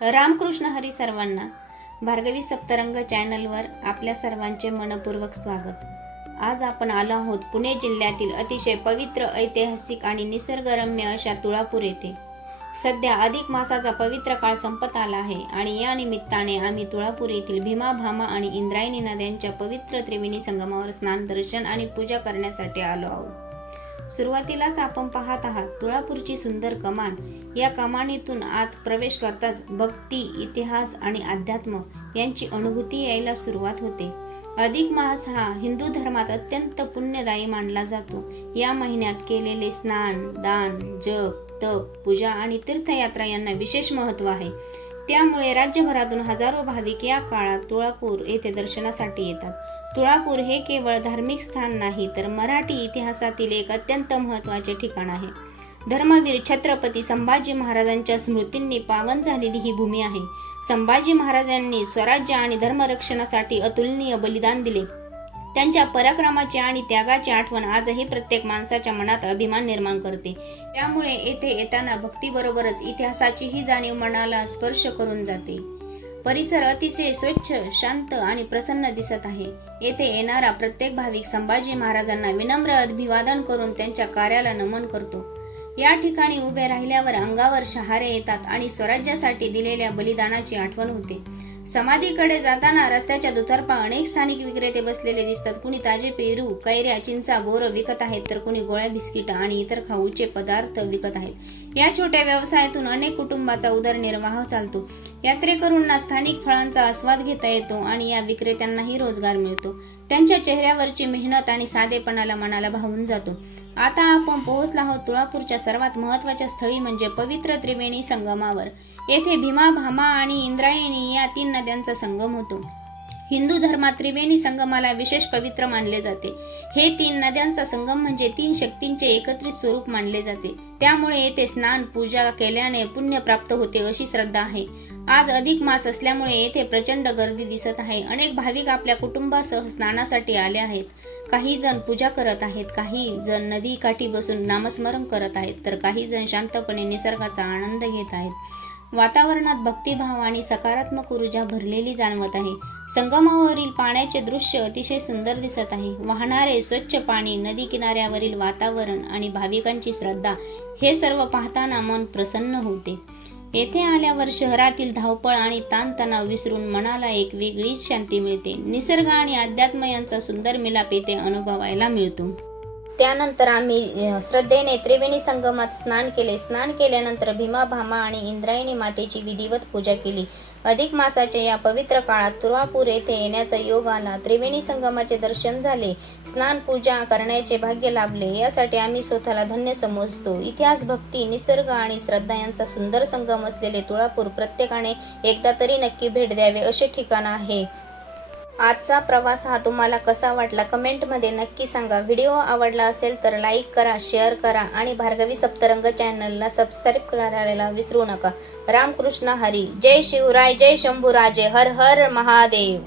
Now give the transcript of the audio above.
रामकृष्ण हरी सर्वांना. भार्गवी सप्तरंग चॅनलवर आपल्या सर्वांचे मनपूर्वक स्वागत. आज आपण आलो आहोत पुणे जिल्ह्यातील अतिशय पवित्र, ऐतिहासिक आणि निसर्गरम्य अशा तुळापूर येथे. सध्या अधिक मासाचा पवित्र काळ संपत आला आहे आणि या निमित्ताने आम्ही तुळापूर येथील भीमा, भामा आणि इंद्रायणी नद्यांच्या पवित्र त्रिवेणी संगमावर स्नान, दर्शन आणि पूजा करण्यासाठी आलो आहोत. सुरुवातीलाच आपण पाहत आहात तुळापूरची सुंदर कमान. या कमानीतून आत प्रवेश करताच भक्ती, इतिहास आणि अध्यात्म यांची अनुभूती यायला सुरुवात होते. अधिक मास हा हिंदू धर्मात अत्यंत पुण्यदायी मानला जातो. या महिन्यात केलेले स्नान, दान, जप, तप, पूजा आणि तीर्थयात्रा यांना विशेष महत्त्व आहे. त्यामुळे राज्यभरातून हजारो भाविक या काळात तुळापूर येथे दर्शनासाठी येतात. तुळापूर हे केवळ धार्मिक स्थान नाही, तर मराठी इतिहासातील एक अत्यंत महत्त्वाचे ठिकाण आहे. धर्मवीर छत्रपती संभाजी महाराजांच्या स्मृतींनी पावन झालेली ही भूमी आहे. संभाजी महाराजांनी स्वराज्य आणि धर्मरक्षणासाठी अतुलनीय बलिदान दिले. त्यांच्या पराक्रमाची आणि त्यागाची आठवण आजही प्रत्येक माणसाच्या मनात अभिमान निर्माण करते. त्यामुळे येथे येताना भक्तीबरोबरच इतिहासाचीही जाणीव मनाला स्पर्श करून जाते. परिसर अतिशय स्वच्छ, शांत आणि प्रसन्न दिसत आहे. येथे येणारा प्रत्येक भाविक संभाजी महाराजांना विनम्र अभिवादन करून त्यांच्या कार्याला नमन करतो. या ठिकाणी उभे राहिल्यावर अंगावर शहारे येतात आणि स्वराज्यासाठी दिलेल्या बलिदानाची आठवण होते. समाधीकडे जाताना रस्त्याच्या दुतर्फा अनेक स्थानिक विक्रेते बसलेले दिसतात. कुणी ताजे पेरू, कैऱ्या, चिंचा, बोर विकत आहेत, तर कुणी गोळ्या, बिस्किट आणि इतर खाऊचे पदार्थ विकत आहेत. या छोट्या व्यवसायातून अनेक कुटुंबाचा उदरनिर्वाह चालतो. यात्रेकरूंना स्थानिक फळांचा आस्वाद घेता येतो आणि या विक्रेत्यांनाही रोजगार मिळतो. त्यांच्या चेहऱ्यावरची मेहनत आणि साधेपणाला मनाला भावून जातो. आता आपण पोहोचलो आहोत तुळापूरच्या सर्वात महत्त्वाच्या स्थळी म्हणजे पवित्र त्रिवेणी संगमावर. येथे भीमा, भामा आणि इंद्रायणी या 3 नद्यांचा संगम होतो. हिंदू धर्मात त्रिवेणी संगमाला विशेष पवित्र मानले जाते. हे 3 नद्यांचा संगम म्हणजे 3 शक्तींचे एकत्रित स्वरूप मानले जाते. त्यामुळे येथे स्नान, पूजा केल्याने पुण्य प्राप्त होते अशी श्रद्धा आहे. आज अधिक मास असल्यामुळे येथे प्रचंड गर्दी दिसत आहे. अनेक भाविक आपल्या कुटुंबासह स्नानासाठी आले आहेत. काही जण पूजा करत आहेत, काही जण नदी काठी बसून नामस्मरण करत आहेत, तर काही जण शांतपणे निसर्गाचा आनंद घेत आहेत. वातावरणात भक्तिभाव आणि सकारात्मक ऊर्जा भरलेली जाणवत आहे. संगमावरील पाण्याचे दृश्य अतिशय सुंदर दिसत आहे. वाहणारे स्वच्छ पाणी, नदी किनाऱ्यावरील वातावरण आणि भाविकांची श्रद्धा हे सर्व पाहताना मन प्रसन्न होते. येथे आल्यावर शहरातील धावपळ आणि ताणतणाव विसरून मनाला एक वेगळीच शांती मिळते. निसर्ग आणि अध्यात्म यांचा सुंदर मिलाप येथे अनुभवायला मिळतो. त्यानंतर आम्ही श्रद्धेने त्रिवेणी संगमात स्नान केले. स्नान केल्यानंतर भीमा, भामा आणि इंद्रायणी मातेची विधिवत पूजा केली. अधिक मासाच्या या पवित्र काळात तुळापूर येथे येण्याचा योग आला. त्रिवेणी संगमाचे दर्शन झाले, स्नान पूजा करण्याचे भाग्य लाभले. यासाठी आम्ही स्वतःला धन्य समजतो. इतिहास, भक्ती, निसर्ग आणि श्रद्धा यांचा सुंदर संगम असलेले तुळापूर प्रत्येकाने एकदा तरी नक्की भेट द्यावे असे ठिकाण आहे. आजचा प्रवास हा तुम्हाला कसा वाटला कमेंटमध्ये नक्की सांगा. व्हिडिओ आवडला असेल तर लाईक करा, शेअर करा आणि भार्गवी सप्तरंग चॅनलला सबस्क्राईब करायला विसरू नका. रामकृष्ण हरी. जय शिवराय, जय शंभूराजे. हर हर महादेव.